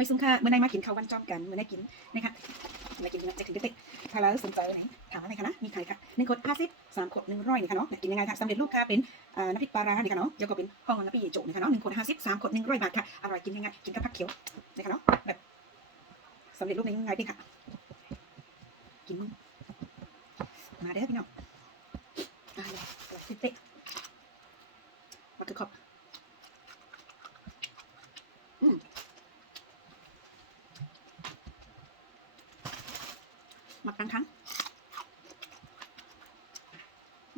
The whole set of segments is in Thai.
ไม่ซุ้มค่ะเมื่อไนมากินข้าววันจอมกันเมื่อไนกินนะคะมากินจะกินเด็กๆถ้าเราสนใจไหนถามอะไรคะนะมีใครคะหนึ่งขวดห้าสิบสามขวดหนึ่งร้อยนี่คะเนาะกินยังไงคะสำเร็จรูปค่ะเป็นน้ำพริกปลาร้านี่คะเนาะเดี๋ยวก็เป็นห้องน้ำพี่โจนี่คะเนาะหนึ่งขวดห้าสิบสามขวดหนึ่งร้อยบาทค่ะอร่อยกินยังไงกินกับผักเขียวนี่คะเนาะแบบสำเร็จรูปในง่ายดีค่ะ กินมึงมาเด้อพี่น้องอ่าเลยอร่อยเต๊ะมาคือขอบอืม มักครั้งครั้ง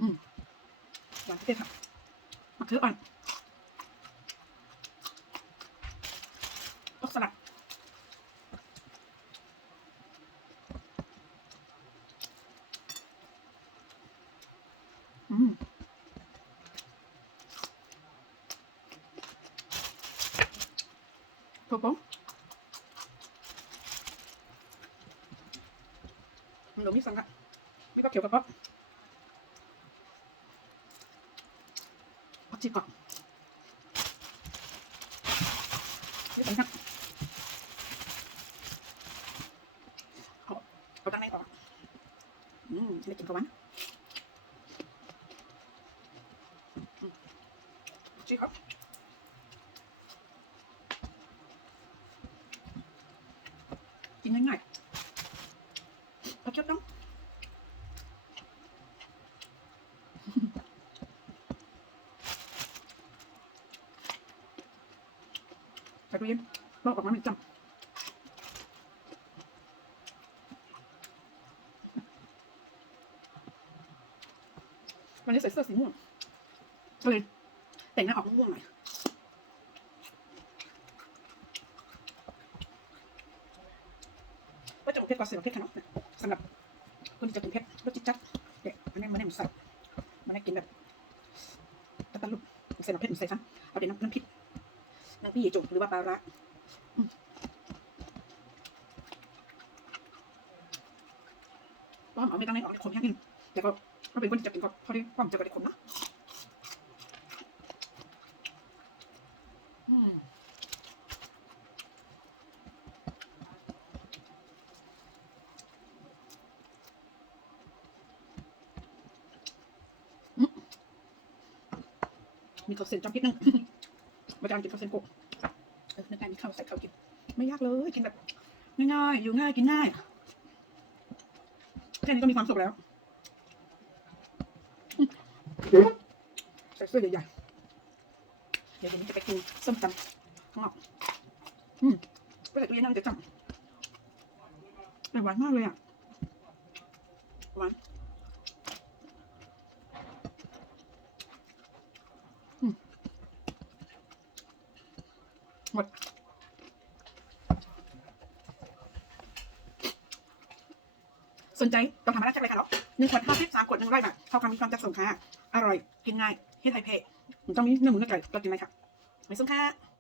อืมหวานเต๊ะค่ะมะเขืออ่อนตกสลัดอืมถูกปะ มันหลงมิสังกะไม่ก็เกี่ยวกับปะพักจีก่อนนี่สังกะเอาเอาตั้งในก่อนอืมไม่กินกับมันจีครับกินง่ายๆ เอาเก็บต้องใส่ตู้เย็นลอกออกมาหนึ่งจังวันนี้ใส่เสื้อสีม่วงก็เลยแต่งหน้าออกม่วงหน่อยว่าจะเอมเพชรก่อนใส่เพชรค่ะเนาะ สำหรับคนที่จะกินเพชรรสจิ๊ดจัดเด็กมันแน่มันแน่มันใส่มันแน่กินแบบตะตะลุกใส่น้ำเพชรใส่ซ้ำเอาเดี๋ยวน้ำน้ำพริกน้ำพี่จุกหรือว่าปลาร้าอืมว่าเอาไม่ต้องให้ออกขมแค่นี้แต่ก็ถ้าเป็นคนที่จะกินก็พอดีความจะกระดิขมนะ มีข้าวเส้นจอมพิษนึงมาจานกินข้าวเส้นกะเออในการมีข้าวใส่ข้าวกิน ไม่ยากเลยกินแบบง่ายๆอยู่ง่ายกินง่ายแค่นี้ก็มีความสุขแล้วใส่เสื้อใหญ่ๆเดี๋ยวผมจะไปกินส้มตำข้างนอกอืมก็แต่ตู้เย็นนั่นจะจังแต่หวานมากเลยอะหวานอืมหมด สนใจต้องทำมาได้จากเลยค่ะเนาะหนึ่งขวดห้าสิบสามขวดหนึ่งร้อยบาทเท่ากันมีความจัดส่งค่ะ อร่อย กินง่ายเฮ็ดไทยเพะต้องมีเนื้อหมูเนื้อไก่ก็กินไหมค่ะไม่ส่งค่ะ